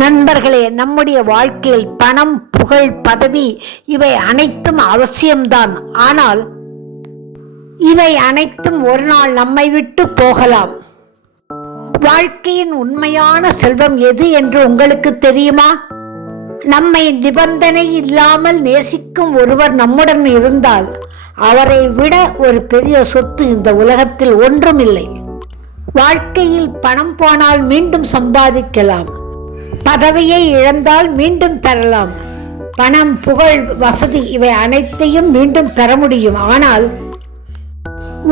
நண்பர்களே, நம்முடைய வாழ்க்கையில் பணம், புகழ், பதவி இவை அனைத்தும் அவசியம்தான். ஆனால் இவை அனைத்தும் ஒரு நாள் நம்மை விட்டு போகலாம். வாழ்க்கையின் உண்மையான செல்வம் எது என்று உங்களுக்கு தெரியுமா? நம்மை நிபந்தனை இல்லாமல் நேசிக்கும் ஒருவர் நம்முடன் இருந்தால் அவரை விட ஒரு பெரிய சொத்து இந்த உலகத்தில் ஒன்றுமில்லை. வாழ்க்கையில் பணம் போனால் மீண்டும் சம்பாதிக்கலாம். பதவியை இழந்தால் மீண்டும் பெறலாம். பணம், புகழ், வசதி இவை அனைத்தையும் மீண்டும் பெற முடியும். ஆனால்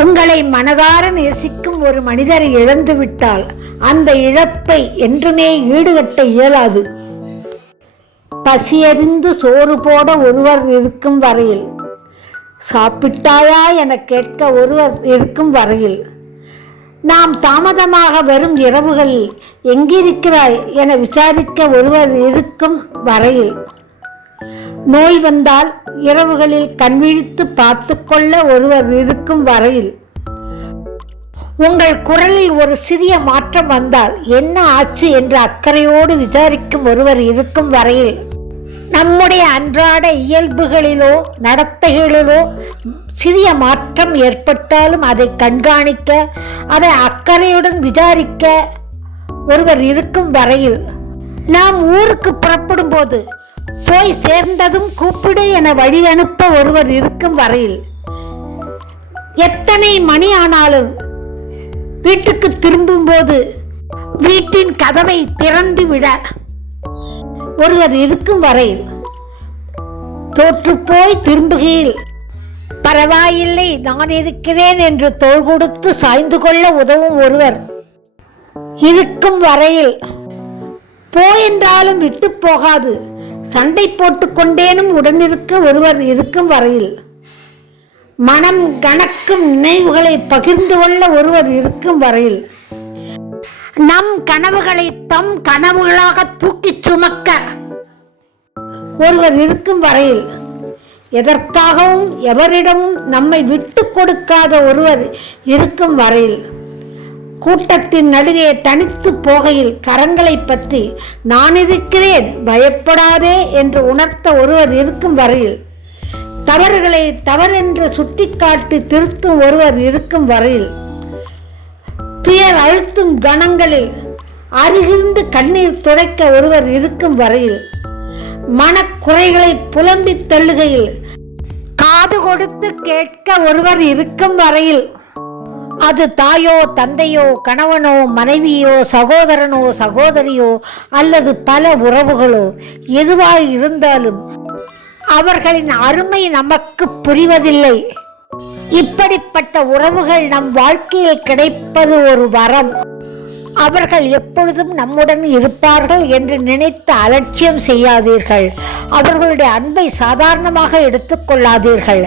உங்களை மனதார நேசிக்கும் ஒரு மனிதரை இழந்துவிட்டால் அந்த இழப்பை என்றுமே ஈடுகட்ட இயலாது. பசியறிந்து சோறு போட ஒருவர் இருக்கும் வரையில், சாப்பிட்டாயா என கேட்க ஒருவர் இருக்கும் வரையில், நாம் தாமதமாக வரும் இரவுகளில் எங்கிருக்கிறாய் என விசாரிக்க ஒருவர் இருக்கும் வரையில், நோய் வந்தால் இரவுகளில் கண்விழித்து பார்த்து கொள்ள ஒருவர் இருக்கும் வரையில், உங்கள் குரலில் ஒரு சிறிய மாற்றம் வந்தால் என்ன ஆச்சு என்று அக்கறையோடு விசாரிக்கும் ஒருவர் இருக்கும் வரையில், நம்முடைய அன்றாட இயல்புகளிலோ நடத்தைகளிலோ சிறிய மாற்றம் ஏற்பட்டாலும் அதை கண்காணிக்க, அதை அக்கறையுடன் விசாரிக்க ஒருவர் இருக்கும் வரையில், நாம் ஊருக்கு புறப்படும் போது போய் சேர்ந்ததும் கூப்பிடு என வழி அனுப்ப ஒருவர் இருக்கும் வரையில், எத்தனை மணி ஆனாலும் வீட்டுக்கு திரும்பும் போது வீட்டின் கதவை திறந்து விட ஒருவர் இருக்கும் வரையில், தோற்று போய் திரும்புகையில் பரவாயில்லை நான் இருக்கிறேன் என்று தோள் கொடுத்து சாய்ந்து கொள்ள உதவும் ஒருவர் இருக்கும் வரையில், போயென்றாலும் விட்டு போகாது சண்டை போட்டுக்கொண்டேனும் உடனிருக்க ஒருவர் இருக்கும் வரையில், மனம் கணக்கும் நினைவுகளை பகிர்ந்து கொள்ள ஒருவர் இருக்கும் வரையில், நம் கனவுகளை தம் கனவுகளாக தூக்கிச் சுமக்க ஒருவர் இருக்கும் வரையில், எதற்காகவும் எவரிடமும் நம்மை விட்டு கொடுக்காத ஒருவர் இருக்கும் வரையில், கூட்டத்தின் நடுவே தனித்து போகையில் கரங்களை பற்றி நான் இருக்கிறேன் பயப்படாதே என்று உணர்த்த ஒருவர் இருக்கும் வரையில், தவறுகளை தவறென்று சுட்டிக்காட்டி திருத்தும் ஒருவர் இருக்கும் வரையில், துயர் அழுத்தும் கணங்களில் அருகிருந்து கண்ணீர் துடைக்க ஒருவர் இருக்கும் வரையில், மனக்குறைகளை புலம்பி தள்ளுகையில் காது கொடுத்து கேட்க ஒருவர் இருக்கும் வரையில், அது தாயோ தந்தையோ கணவனோ மனைவியோ சகோதரனோ சகோதரியோ அல்லது பல உறவுகளோ எதுவாக இருந்தாலும் அவர்களின் அருமை நமக்கு புரிவதில்லை. இப்படிப்பட்ட உறவுகள் நம் வாழ்க்கையில் கிடைப்பது ஒரு வரம். அவர்கள் எப்பொழுதும் நம்முடன் இருப்பார்கள் என்று நினைத்து அலட்சியம் செய்யாதீர்கள். அவர்களுடைய அன்பை சாதாரணமாக எடுத்துக்கொள்ளாதீர்கள்.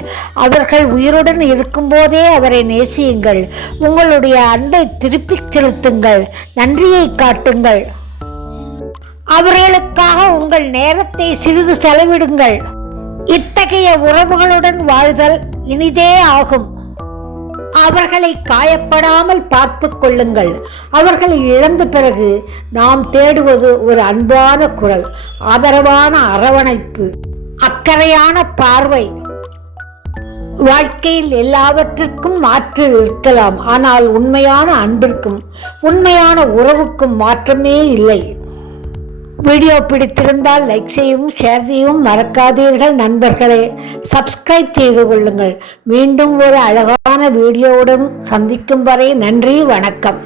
அவர்கள் உயிருடன் இருக்கும்போதே அவரை நேசியுங்கள். உங்களுடைய அன்பை திருப்பிச் செலுத்துங்கள். நன்றியை காட்டுங்கள். அவர்களுக்காக உங்கள் நேரத்தை சிறிது செலவிடுங்கள். இத்தகைய உறவுகளுடன் வாழ்தல் இனிதே ஆகும். அவர்களை காயப்படாமல் பார்த்து கொள்ளுங்கள். அவர்களை இழந்த பிறகு நாம் தேடுவது ஒரு அன்பான குரல், ஆதரவான அரவணைப்பு, அக்கறையான பார்வை. வாழ்க்கையில் எல்லாவற்றிற்கும் மாற்று இருக்கலாம். ஆனால் உண்மையான அன்பிற்கும் உண்மையான உறவுக்கும் மாற்றமே இல்லை. வீடியோ பிடித்திருந்தால் லைக் செய்யவும் ஷேர் செய்யவும் மறக்காதீர்கள். நண்பர்களே, சப்ஸ்கிரைப் செய்து கொள்ளுங்கள். மீண்டும் ஒரு அழகான வீடியோவுடன் சந்திக்கும் வரை நன்றி, வணக்கம்.